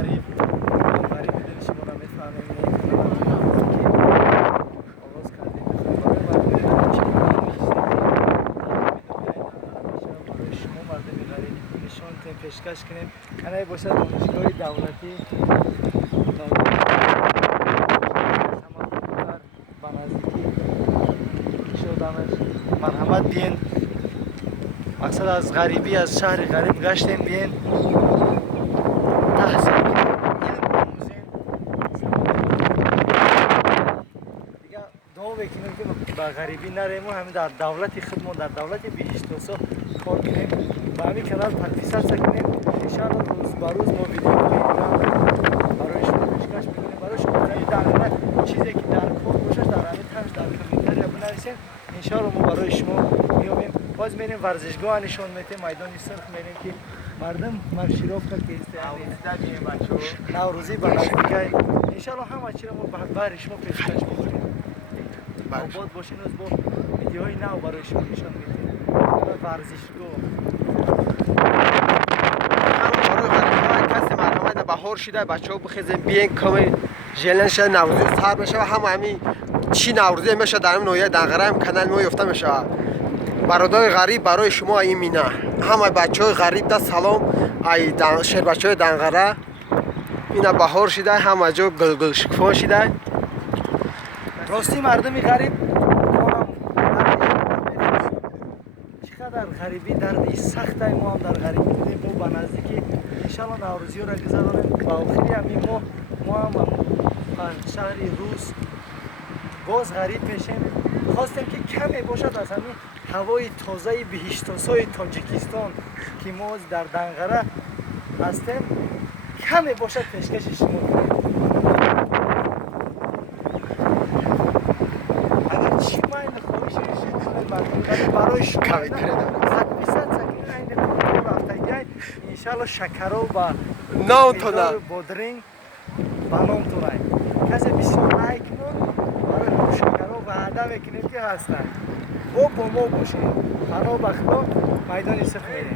غریب غریب دل شما را میفهمیم آغاز کردیم برای شما مردم غریب نشان کنیم پیشکش کنیم کنه باشد دانشگاه دولتی با نزدیکی شدنش مرحمت بیین مقصد از غریبی از شهر غریب گشتیم بیین تحصیل علم آموزین دیگه دعا بکنیم که با غریبی نریم و همین در دولت خودمون در دولت بهشت و کار کنیم با همین کنال تدریسات کنیم انشاءالله روز با روز ما ویدیو برای شما پیشکش میکنیم برای شما در چیزی که در کار باشه در همین تنش در کامنتر یا بنویسین انشاءالله ما برای شما میابیم باز میریم ورزشگاه نشون میدیم میدان سرخ میریم که مردم مارشیروفکا که است نوروزی با نزدیکای انشاءالله همه چی رو ما برای شما پیشکش میکنیم آباد باشین از با ویدیوهای نو برای شما نشون میدیم ورزشگاه کسی مرحمت بهار شده بچه‌ها بخیزن بیاین کمی ژلن شده نوروزی سر بشه و همین چی نوروزی میشه در این نوعیه دنقره هم کانال ما یافته میشه برادرای غریب برای شما این مینا همه بچهای غریب دا سلام ای شهر بچهای دنقره اینا بهار شده همه جا گل شکفان شده راستی مردم غریب چقدر غریبی دردی سخت ما هم در غریبی بودیم ما به نزدیکی انشاءالله نوروزی را گذرانیم با آخری همین ما هم شهری روز باز غریب میشیم خواستیم که کمی باشد از همین هوای تازه بهشت‌سای تاجیکستان که ما در دنقره هستیم کمی باشد پیشکش شما کنیم اگر چی مایل خواهش رسید برای شما انشاءالله شکرو با نامتونه بودرینگ با نامتونه کسی بسیار لایک مون برای شکرو و عدم کنید که هستن با ما باشید بنا بخدا میدان صرف میریم